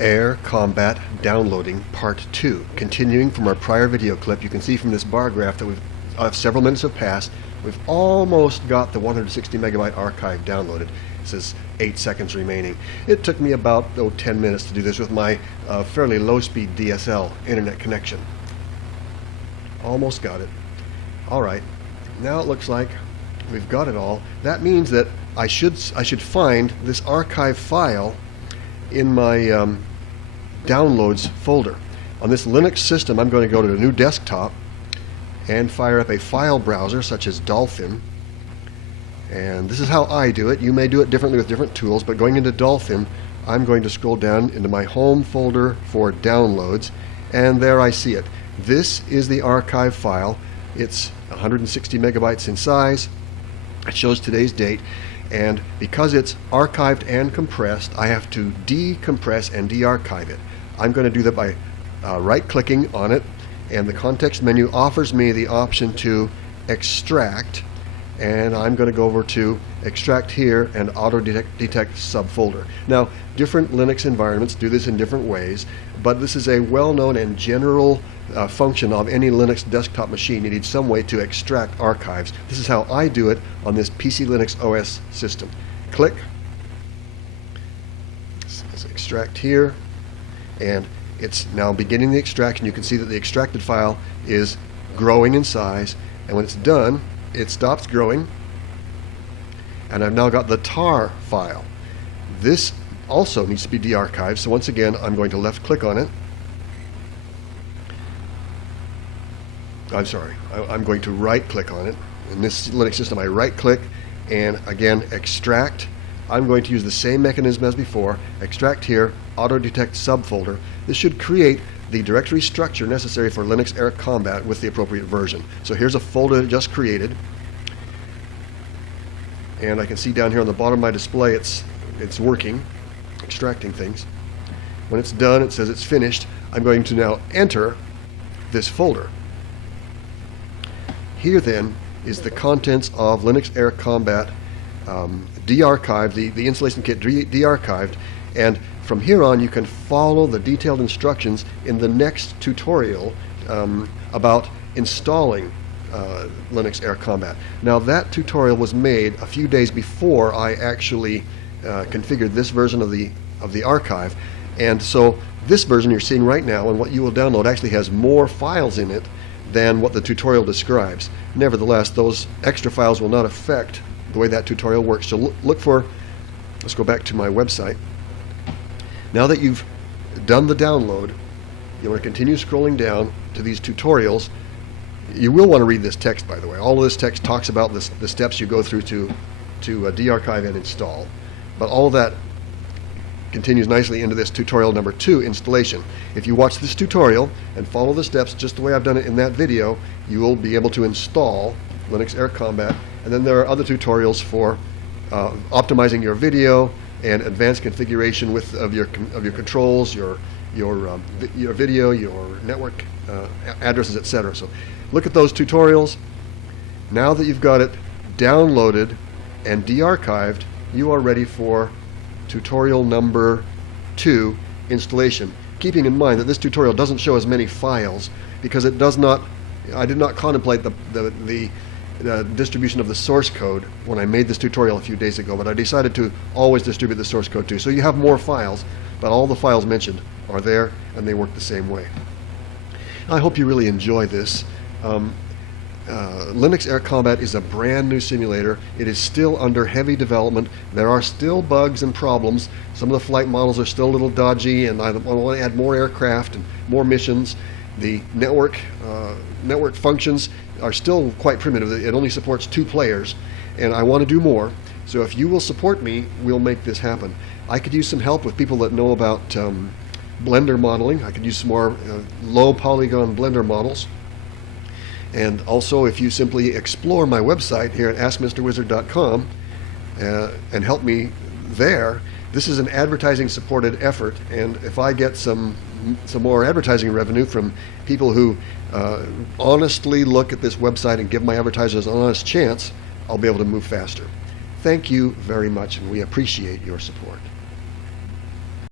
Air Combat Downloading Part 2. Continuing from our prior video clip, you can see from this bar graph that several minutes have passed. We've almost got the 160 megabyte archive downloaded. It says 8 seconds remaining. It took me about 10 minutes to do this with my fairly low-speed DSL internet connection. Almost got it. Alright, now it looks like we've got it all. That means that I should find this archive file in my downloads folder. On this Linux system, I'm going to go to a new desktop and fire up a file browser such as Dolphin. And this is how I do it. You may do it differently with different tools, but going into Dolphin, I'm going to scroll down into my home folder for downloads, and there I see it. This is the archive file. It's 160 megabytes in size. It shows today's date, and because it's archived and compressed, I have to decompress and de-archive it. I'm going to do that by right-clicking on it, and the context menu offers me the option to extract, and I'm going to go over to extract here and auto detect subfolder. Now, different Linux environments do this in different ways, but this is a well-known and general function of any Linux desktop machine. You need some way to extract archives. This is how I do it on this PC Linux OS system. Click, let's extract here, and it's now beginning the extraction. You can see that the extracted file is growing in size, and when it's done, it stops growing, and I've now got the tar file. This also needs to be de-archived, so once again I'm going to left click on it. I'm sorry, I'm going to right click on it. In this Linux system, I right click and again extract. I'm going to use the same mechanism as before. Extract here, auto detect subfolder. This should create the directory structure necessary for Linux Air Combat with the appropriate version. So here's a folder that just created, and I can see down here on the bottom of my display it's working, extracting things. When it's done, it says it's finished. I'm going to now enter this folder. Here then is the contents of Linux Air Combat de-archived, the installation kit de-archived, and from here on you can follow the detailed instructions in the next tutorial about installing Linux Air Combat. Now that tutorial was made a few days before I actually configured this version of the archive, and so this version you're seeing right now and what you will download actually has more files in it than what the tutorial describes. Nevertheless, those extra files will not affect the way that tutorial works. So look for, let's go back to my website. Now that you've done the download, you want to continue scrolling down to these tutorials. You will want to read this text, by the way. All of this text talks about the steps you go through to de-archive and install. But all of that continues nicely into this tutorial number 2, installation. If you watch this tutorial and follow the steps just the way I've done it in that video, you will be able to install Linux Air Combat. And then there are other tutorials for optimizing your video and advanced configuration of your controls, your video, your network addresses, etc. So look at those tutorials. Now that you've got it downloaded and de-archived, you are ready for tutorial number 2, installation. Keeping in mind that this tutorial doesn't show as many files because it does not. I did not contemplate the distribution of the source code when I made this tutorial a few days ago, but I decided to always distribute the source code too. So you have more files, but all the files mentioned are there and they work the same way. I hope you really enjoy this. Linux Air Combat is a brand new simulator. It is still under heavy development. There are still bugs and problems. Some of the flight models are still a little dodgy, and I want to add more aircraft and more missions. The network functions are still quite primitive. It only supports 2 players, and I want to do more. So if you will support me, we'll make this happen. I could use some help with people that know about Blender modeling. I could use some more low polygon Blender models. And also, if you simply explore my website here at AskMrWizard.com and help me there, this is an advertising supported effort, and if I get some more advertising revenue from people who honestly look at this website and give my advertisers an honest chance, I'll be able to move faster. Thank you very much, and we appreciate your support.